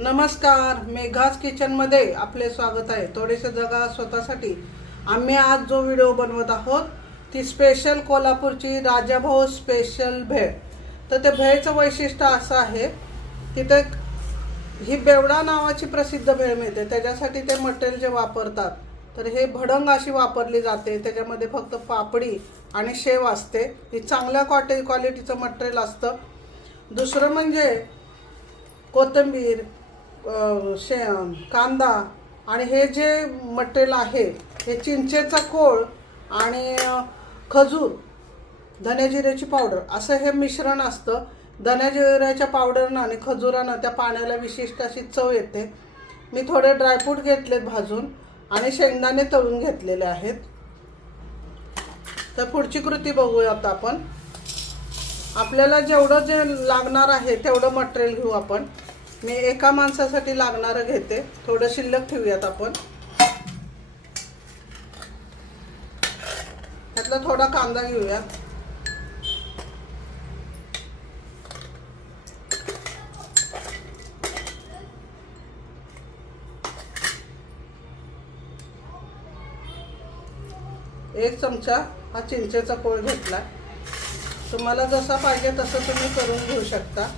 नमस्कार, मेघाज किचनमध्ये आपले स्वागत आहे। थोडेसे जगा स्वतःसाठी आम्ही आज जो व्हिडिओ बनवत आहोत ती स्पेशल कोल्हापूरची राजाभाऊ स्पेशल भेळ। तर ते भेळचं वैशिष्ट्य असं आहे की ते ही बेवडा नावाची प्रसिद्ध भेळ मिळते। त्याच्यासाठी ते मटेरियल जे वापरतात तर हे भडंग अशी वापरली जाते। त्याच्यामध्ये फक्त पापडी आणि शेव असते। ही चांगल्या क्वालिटीचं मटेरियल असतं। दुसरं म्हणजे कोथिंबीर, कांदा आणि हे जे मटेरियल आहे हे चिंचेचा कोळ आणि खजूर, धने जिऱ्याची पावडर असं हे मिश्रण असतं। धने जिऱ्याच्या पावडरनं आणि खजुरानं त्या पाण्याला विशिष्ट अशी चव येते। मी थोडे ड्रायफ्रूट घेतलेत भाजून आणि शेंगदाणे तळून घेतलेले आहेत। तर पुढची कृती बघूया आता आपण। आपल्याला जेवढं जे लागणार आहे तेवढं मटेरियल घेऊ आपण। मी एका माणसासाठी लागणारं घेते, थोडं शिल्लक ठेवूयात आपण। त्यातला थोडा कांदा घेऊयात, एक चमचा हा चिंचेचा कोळ घेतला। तुम्हाला जसा पाहिजे तसं तुम्ही करून घेऊ शकता।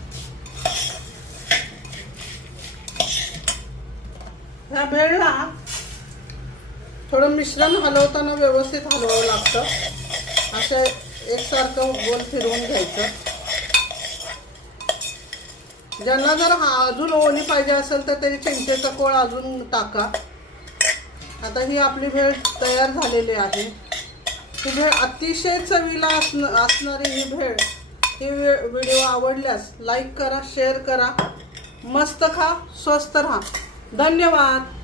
ह्या भेळला थोडं मिश्रण हलवताना व्यवस्थित हलवावं लागतं। असं एकसारखं गोल फिरवून घ्यायचं। ज्यांना जर अजून ओली पाहिजे असेल तर तरी चिंचेचा कोळ अजून टाका। आता ही आपली भेळ तयार झालेली आहे। ही भेळ अतिशय चवीला असणारी ही भेळ। ही व्हिडिओ आवडल्यास लाईक करा, शेअर करा। मस्त खा, स्वस्त राहा। धन्यवाद।